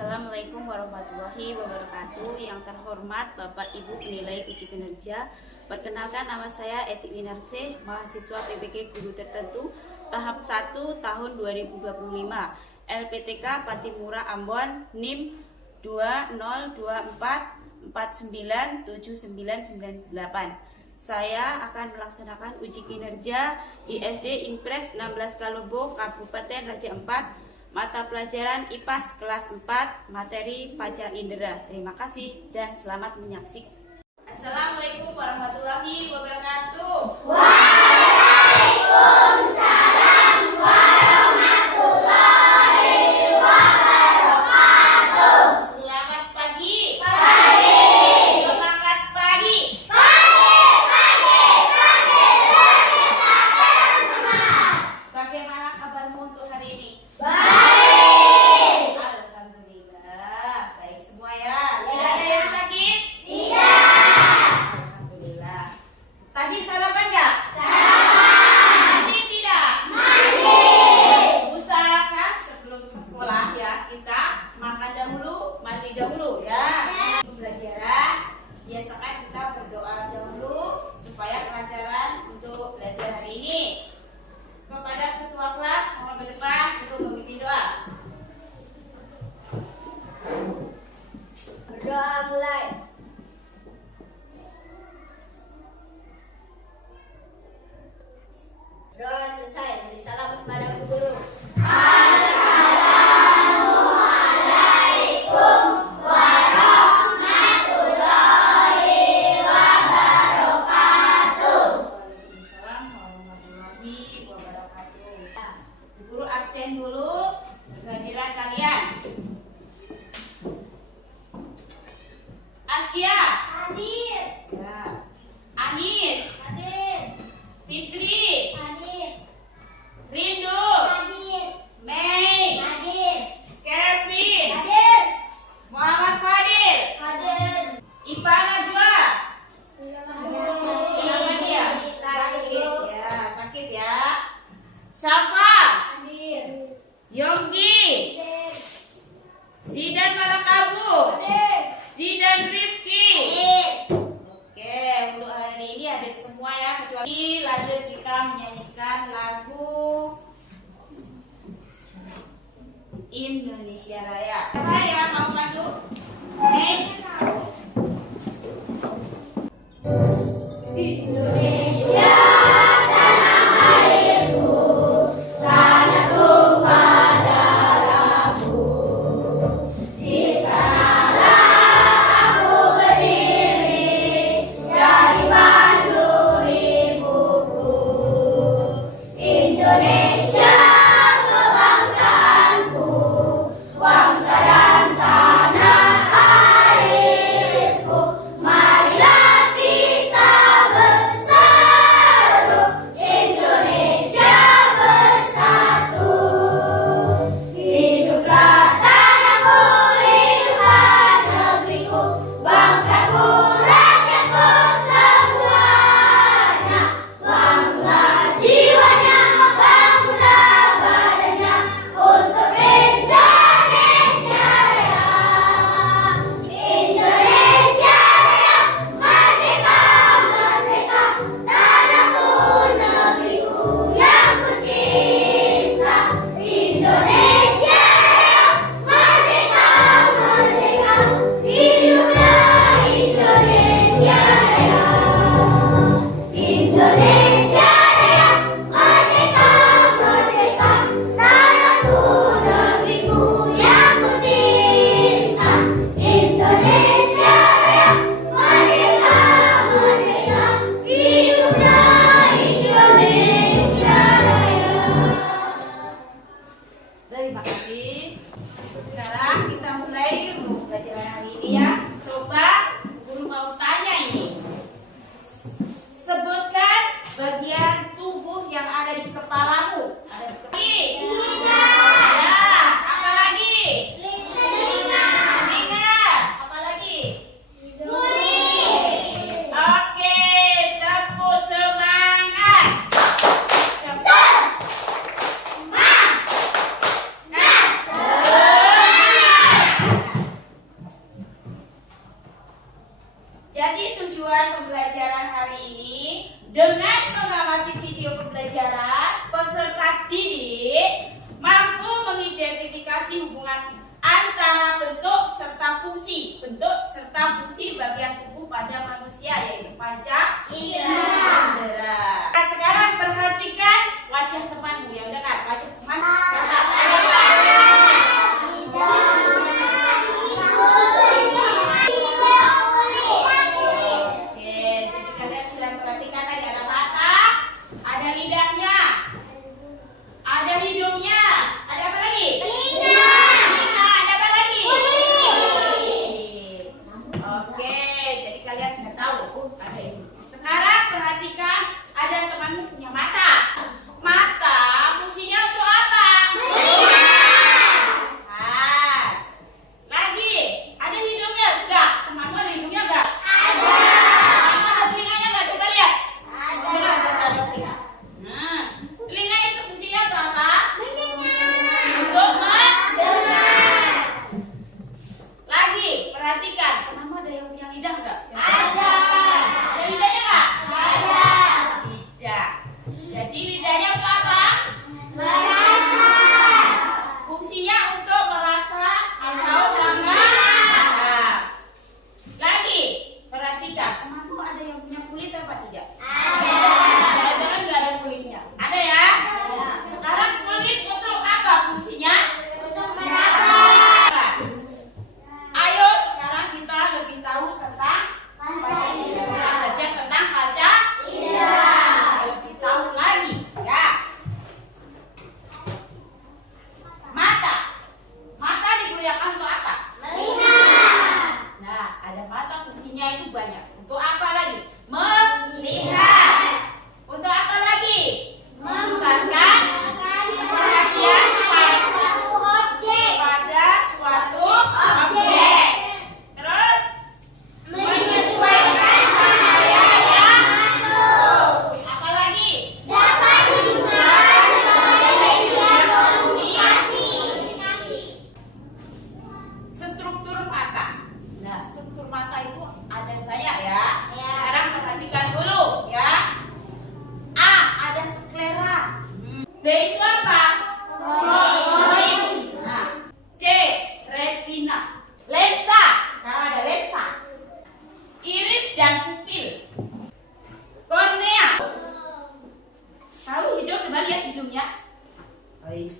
Assalamualaikum warahmatullahi wabarakatuh. Yang terhormat Bapak Ibu penilai uji kinerja, perkenalkan nama saya Eti Winarse, mahasiswa PBG Guru Tertentu tahap 1 tahun 2025, LPTK Patimura Ambon, NIM 2024497998. Saya akan melaksanakan uji kinerja di SD Impres 16 Kalobo, Kabupaten Raja Ampat, mata pelajaran IPAS kelas 4, materi Panca Indera. Terima kasih dan selamat menyaksikan. Assalamualaikum warahmatullahi wabarakatuh. Waalaikumsalam warahmatullahi wabarakatuh. Selamat pagi. Pagi. Semangat pagi. Bagaimana kabarmu untuk hari ini? Baik. Alhamdulillah, baik semua ya. Tidak ada yang sakit? Tidak. Alhamdulillah. Tadi sarapan nggak? Sarapan. Mandi tidak? Mandi. Usahakan sebelum sekolah ya, kita makan dahulu, mandi dahulu ya. Pembelajaran, biasakan kita berdoa dahulu supaya kelancaran untuk belajar hari ini. Kepada ketua kelas, mohon ke depan untuk memimpin doa. Berdoa mulai. Doa selesai. Beri salam kepada guru. Assalamualaikum warahmatullahi wabarakatuh. Waalaikumsalam warahmatullahi wabarakatuh. Guru absen dulu kehadiran kalian. Askia, Hadir. ya. Anis, Hadir. Fitri, Hadir. Rindu, Hadir. Mei, Hadir. Kevin, Hadir. Muhammad Fadil, Hadir. Ipa Najwa. Sakit Ya, Sakit Bu. ya, sakit ya. Safa, Hadir. Yonggi, Hadir. Zidan Malakabu, Hadir. Zidan Rifki. Hadir. Oke, untuk hari ini ada semua ya, kecuali lanjut kita menyanyikan lagu Indonesia Raya. Siapa yang mau maju? Indonesia tanah airku, tanah tumpah darahku. Di sanalah aku berdiri, jadi pandu ibuku. Indonesia kebangsaanku, bangsa dan tanah air. hubungan antara bentuk serta fungsi. Bentuk serta fungsi bagian tubuh pada manusia yaitu panca indera. Nah, sekarang perhatikan wajah temanmu yang dekat. Wajah teman dekat.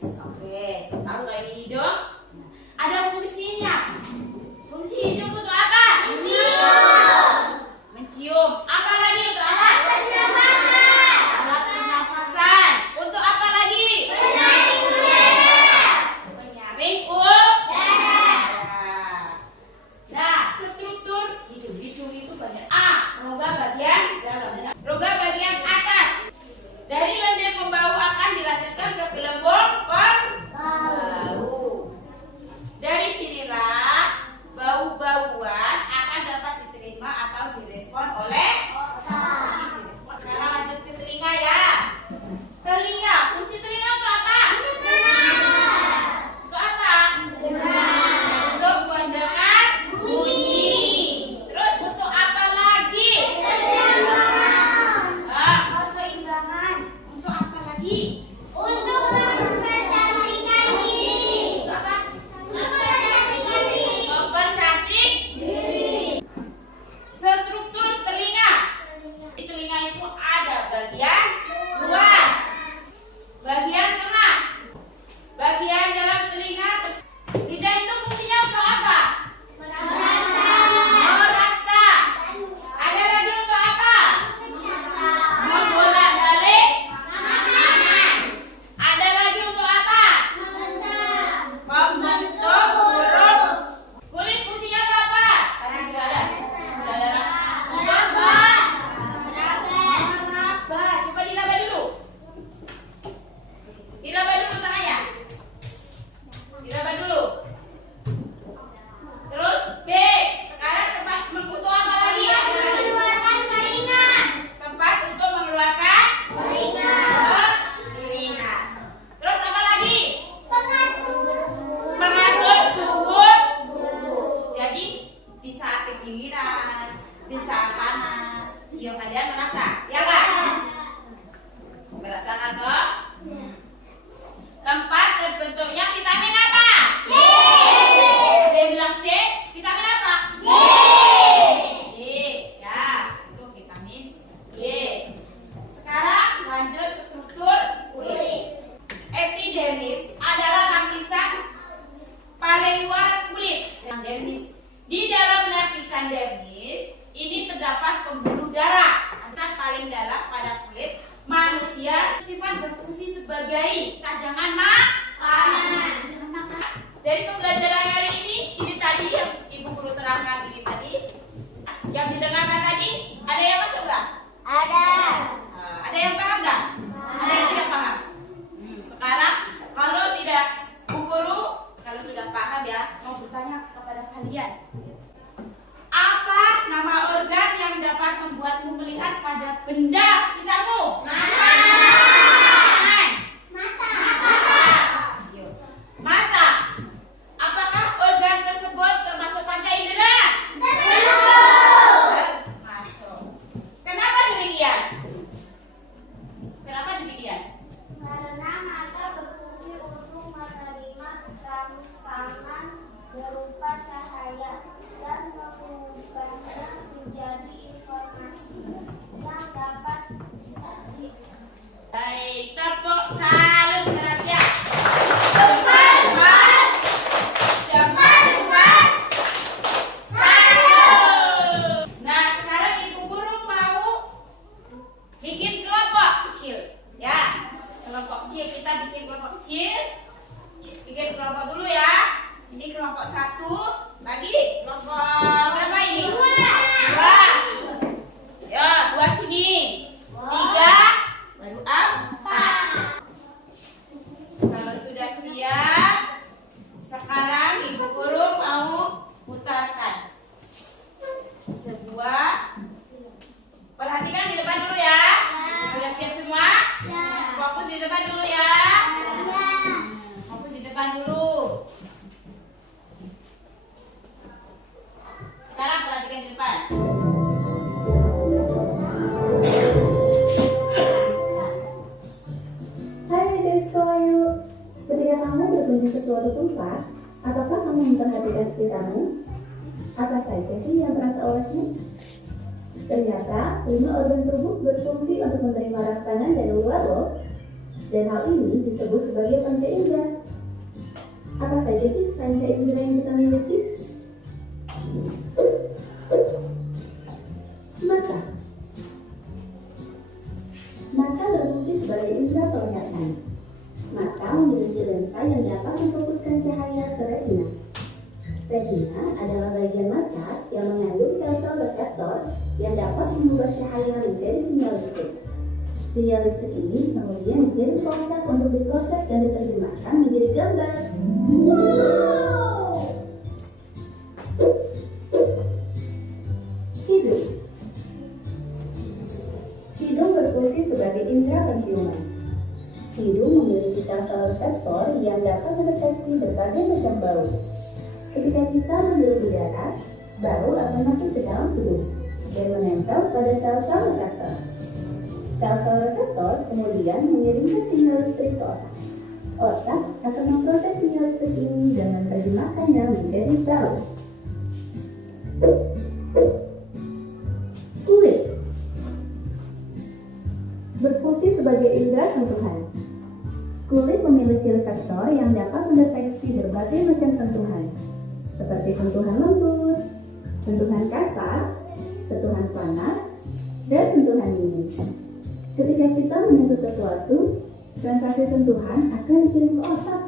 Oke, tahu lagi hidung? Ada fungsinya. Fungsi hidung untuk apa? Mencium. Apa lagi untuk apa? Alat pernafasan. Untuk apa lagi? Penyaring udara. dermis. Di dalam lapisan dermis ini terdapat pembuluh darah. Yang paling dalam pada kulit manusia sifat berfungsi sebagai cadangan makanan. Dari pembelajaran hari ini tadi yang Ibu Guru terangkan ini tadi, yang didengarkan tadi, ada yang masuk nggak? Ada. Ada yang paham nggak? Ada yang tidak paham? Sekarang kalau tidak, Bu Guru, kalau sudah paham ya, mau bertanya kepada kalian. Apa nama organ yang dapat membuatmu melihat pada benda sekitarmu? Mata. Apakah organ tersebut termasuk panca indera? Termasuk. Kenapa demikian? Kenapa demikian? Karena mata berfungsi untuk menerima rangsangan berupa cahaya dan mengubahnya menjadi informasi yang dapat Baik, tepuk salut keras ya. Salut. Nah, sekarang Ibu Guru mau bikin kelompok kecil, ya. Kelompok kecil, kita bikin kelompok kecil. Bikin kelompok dulu ya. Ini kelompok 1, lagi kelompok berapa ini? 2. Ya, 2 sini. 3, baru 4. Kalau sudah siap, sekarang Ibu Guru mau putarkan sebuah. Perhatikan di depan dulu ya. Sudah siap semua? Fokus di depan dulu ya. Fokus di depan dulu. Sekarang perhatikan di depan. Hai adik sekolah yuk. Ketika kamu berkunjung ke suatu tempat, apakah kamu memperhatikan sekitarmu? Apa saja sih yang terasa olehmu? Ternyata 5 organ tubuh berfungsi untuk menerima rangsangan dari luar loh. Dan hal ini disebut sebagai panca indera. Apa saja sih panca indera yang kita miliki? Mata. Mata berfungsi sebagai indera penglihatan. Mata memiliki lensa yang dapat memfokuskan cahaya ke retina. Retina adalah bagian mata yang mengandung sel-sel reseptor yang dapat mengubah cahaya menjadi sinyal listrik. Sinyal listrik ini kemudian dikirim ke otak untuk diproses dan diterjemahkan menjadi gambar. Wow! Hidung. Hidung berfungsi sebagai indera penciuman. Hidung memiliki sel-sel reseptor yang dapat mendeteksi berbagai macam bau. Ketika kita menghirup udara, bau akan masuk ke dalam hidung dan menempel pada sel-sel reseptor. Sel-sel reseptor kemudian mengirimkan sinyal listrik ke otak. Otak akan memproses sinyal listrik ini dan menerjemahkannya menjadi bau. Kulit berfungsi sebagai indera sentuhan. Kulit memiliki reseptor yang dapat mendeteksi berbagai macam sentuhan, seperti sentuhan lembut, sentuhan kasar, sentuhan panas, dan sentuhan dingin. Ketika kita menyentuh sesuatu, sensasi sentuhan akan dikirim ke otak.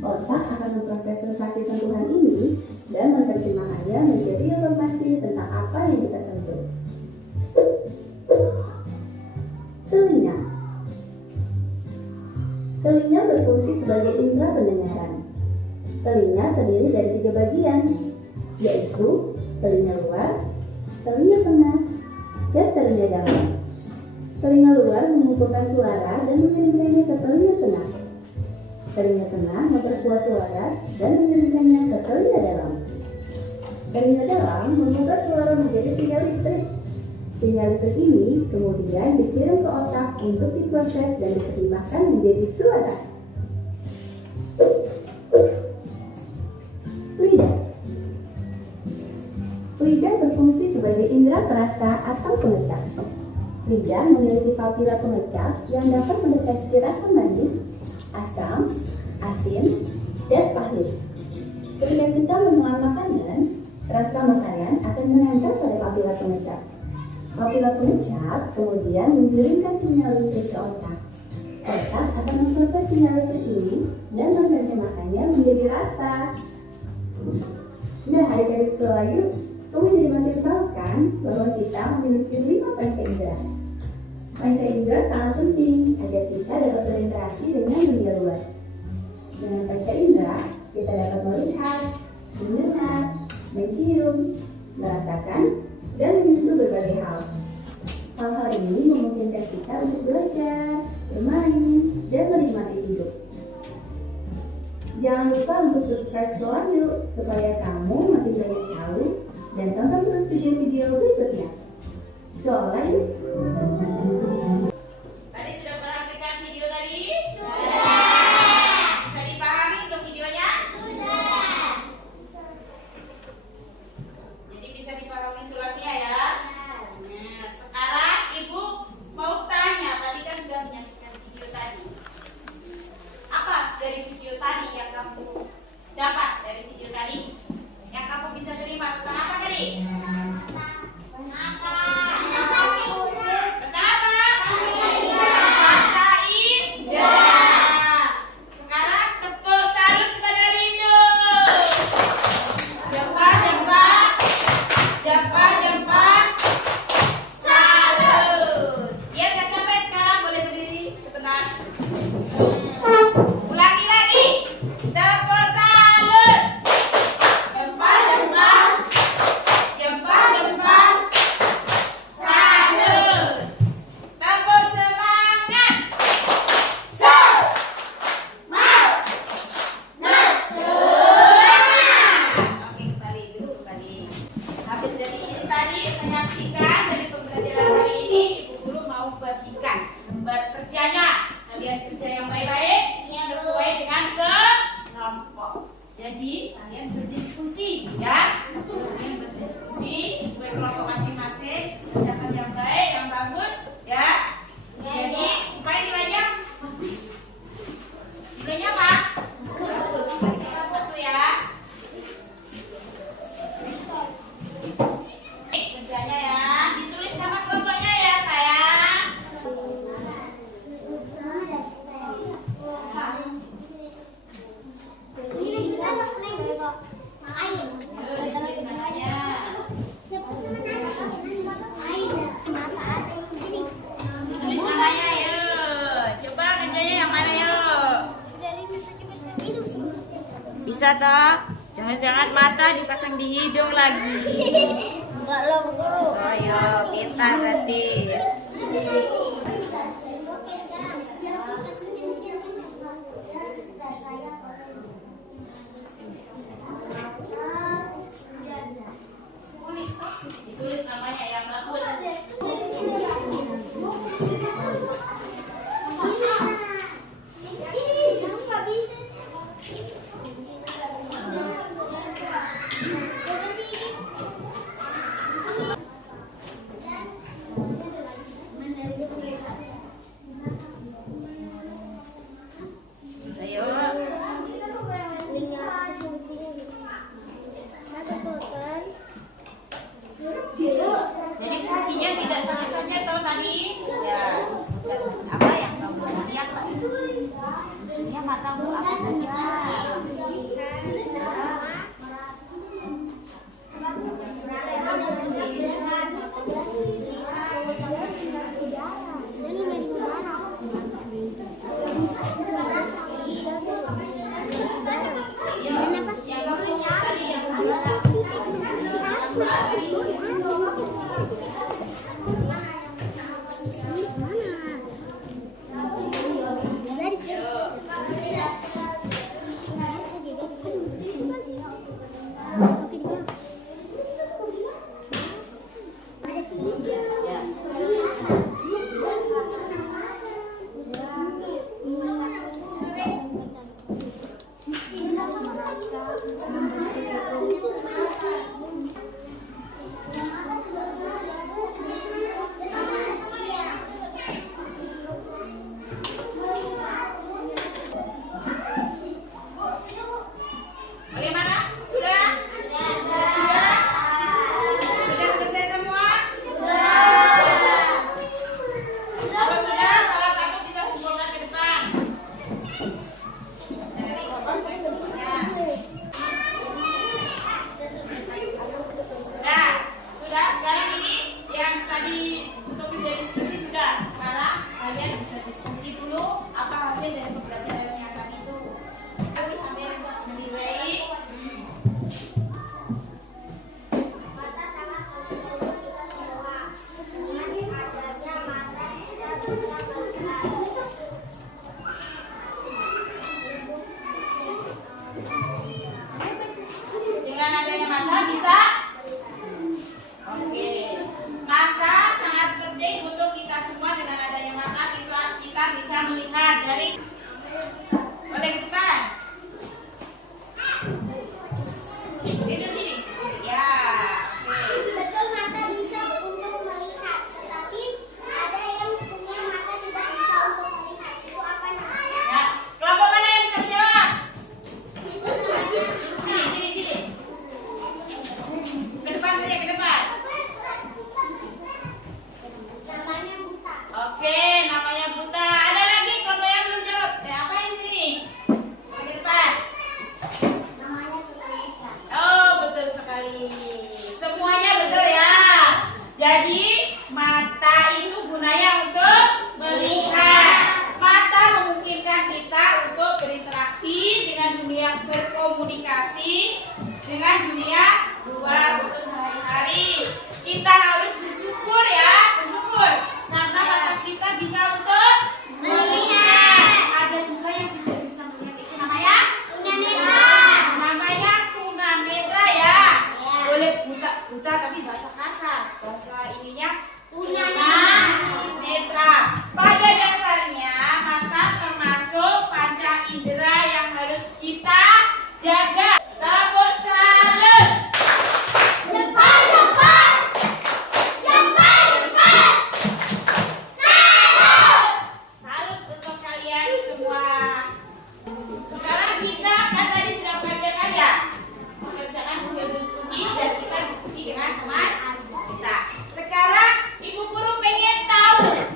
Otak akan memproses sensasi sentuhan ini dan menerjemahkannya menjadi informasi tentang apa yang kita sentuh. Telinga. Telinga berfungsi sebagai indera pendengaran. Telinga terdiri dari 3 bagian, yaitu telinga luar, telinga tengah, dan telinga dalam. Telinga luar mengumpulkan suara dan mengirimkannya ke telinga tengah. Telinga tengah memperkuat suara dan mengirimkannya ke telinga dalam. Telinga dalam mengubah suara menjadi sinyal listrik. Sinyal listrik ini kemudian dikirim ke otak untuk diproses dan diterjemahkan menjadi suara. Lidah. Lidah berfungsi sebagai indera perasa atau pengecap. Lidah memiliki papila pengecap yang dapat mendeteksi rasa manis, asam, asin, dan pahit. Ketika kita menelan makanan, rasa makanan akan menempel pada papilar pengecat. Papilar pengecat kemudian mengirimkan sinyal listrik ke otak. Otak akan memproses sinyal listrik ini dan menerjemahkannya menjadi rasa. Nah, adik-adik sekolah yuk, kamu jadi makin tahu kan bahwa kita memiliki 5 panca indera. Panca indera sangat penting agar kita dapat berinteraksi dengan dunia luar. Dengan panca indera, kita dapat melihat, mendengar, mencium, merasakan, dan menyentuh berbagai hal. Hal-hal ini memungkinkan kita untuk belajar, bermain, dan menikmati hidup. Jangan lupa untuk subscribe Sekolah Yuk supaya kamu makin banyak tahu dan tonton terus video-video berikutnya. Sekolah Yuk. Tadi sudah perhatikan video tadi? Sudah. Bisa dipahami untuk videonya? Sudah. Jadi bisa dipahami tulasnya ya? Nah, sekarang Ibu mau tanya, tadi kan sudah menyaksikan video tadi. Apa dari video tadi yang kamu dapat dari video tadi? Yang kamu bisa terima tentang apa tadi? Tentang apa? Panca indera. Sekarang tepuk salut kepada Rindu. Jempat, jempat, jempat, jempat. Salut. Biar gak capek sekarang boleh berdiri sebentar. Ulangi lagi. Tepuk salut. Jempat, jempat, jempat, jempat. Salut. Tepuk semangat. Oke, kembali dulu kembali. Habis dari ini tadi menyaksikan dari pembelajaran hari ini, Ibu Guru mau bagikan bekerjanya. Kalian kerja yang baik-baik sesuai dengan kelompok. Jadi kalian berdiskusi ya. Kalian berdiskusi sesuai kelompok masing-masing. Kerjakan yang baik, yang bagus ya. Jadi supaya nilainya bagus. Nilainya apa? Bagus. Nilainya 1 ya. Kerjanya ya, ditulis nama kelompoknya ya sayang. Ditulis namanya. Ditulis namanya yuk. Coba kerjanya yang mana yuk? Bisa toh? Jangan-jangan mata dipasang di hidung lagi. Oh iya, pintar berarti. Ditulis namanya yang bagus. mata bisa? Oke. Mata sangat penting untuk kita semua. Dengan adanya mata kita bisa melihat dari oleh depan. Ini sini. Ya. Oke. Betul, mata bisa untuk melihat, tetapi ada yang punya mata tidak bisa untuk melihat. Itu apa namanya? Ya. Kelompok mana yang bisa menjawab? Itu namanya Sini. Ke depan saja, ke depan. namanya buta. Oke, namanya buta. Ada lagi kelompok yang belum jawab. Apa yang sini? Ke depan. Namanya tunanetra. Oh, betul sekali. Semuanya betul ya. Jadi, mata itu gunanya untuk melihat. Mata memungkinkan kita untuk berinteraksi dengan dunia, berkomunikasi dengan dunia luar untuk sehari-hari. Kita harus bersyukur ya, bersyukur karena mata kita bisa untuk melihat. Ada juga yang tidak bisa melihat, itu namanya namanya tunanetra ya. Boleh buta tapi bahasa kasar. Bahasa ininya tunanetra. Pada dasarnya mata termasuk panca indera yang harus kita jaga. Tepuk salut. Salut untuk kalian semua. Sekarang kita kan tadi sudah belajar ya pekerjaan berdiskusi dan kita diskusi dengan teman kita. Sekarang ibu guru pengen tahu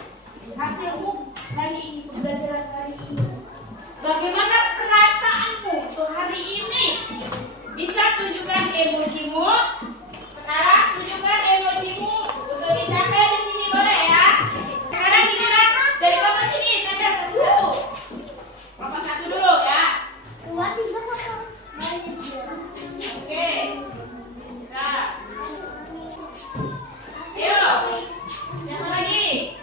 hasilmu hari ini, pembelajaran hari ini. Bagaimana perasaanmu untuk hari ini? Bisa tunjukkan emojimu. Sekarang tunjukkan emojimu untuk ditempel di sini, boleh ya? Sekarang giliran dari kelompok sini, tempel satu-satu. Kelompok satu dulu ya. Oke. Nah. Ayo. Siapa lagi?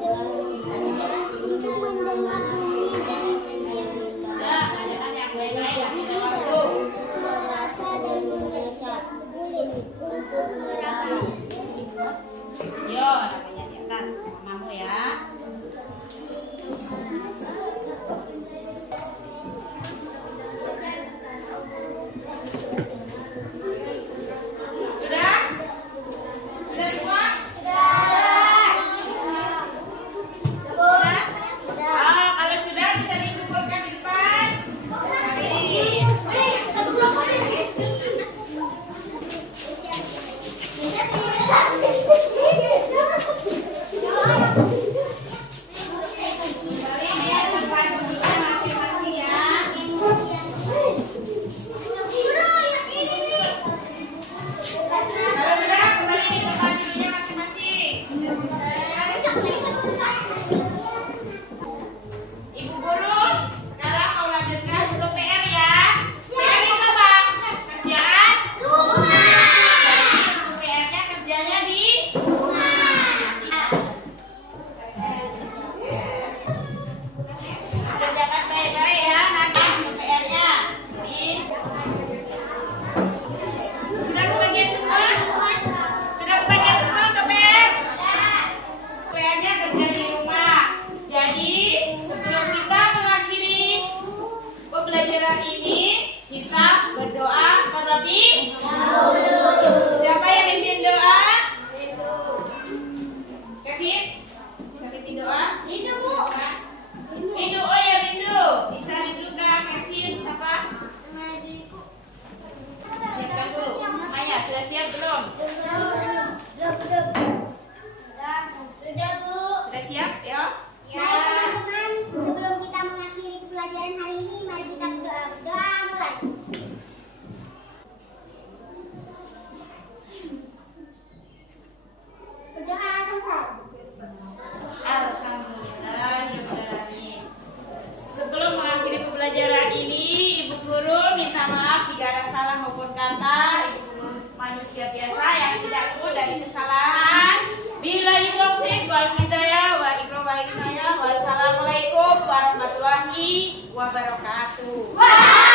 untuk mendengar bunyi dan nyanyian Nah, bacaan yang baik-baik kasih waktu. merasa dan mengucap kulit untuk merapat. Yo, namanya di atas mamamu ya. Sudah? Sudah semua? Sudah? Kalau sudah bisa dikumpulkan di depan. Mari. Kembali ya tempat duduknya masing-masing ya. Kalau sudah kembali di tempat duduknya masing-masing. Ibu guru, sekarang kau lanjutkan untuk PR ya. PR itu apa? Kerjaan? Jadi PR-nya kerjanya di kerjakan baik-baik ya. Nanti untuk PR-nya. Sudah kebagian semua? Sudah kebagian semua untuk PR? PR-nya kerja di rumah. Jadi sebelum kita mengakhiri pembelajaran ini, kita berdoa terlebih dahulu. Siapa yang mimpin doa? Kevin? Bisa mimpin doa? Rindu, Bu. Rindu, oh ya Rindu. Bisa Rindu kah? Kevin, siapa? Siapkan dulu. Maya, sudah siap belum? Sudah, Bu. Sudah siap? Ya. Baik teman-teman, sebelum kita mengakhiri pelajaran hari ini, mari kita berdoa. Berdoa mulai. Berdoa selesai. Alhamdulillahirrahmanirrahim. Sebelum mengakhiri pembelajaran ini, Ibu Guru minta maaf jika ada salah maupun kata. Ibu Guru manusia biasa yang tidak luput dari kesalahan. Billahi taufiq wal hidayah wa Wassalamualaikum warahmatullahi wabarakatuh.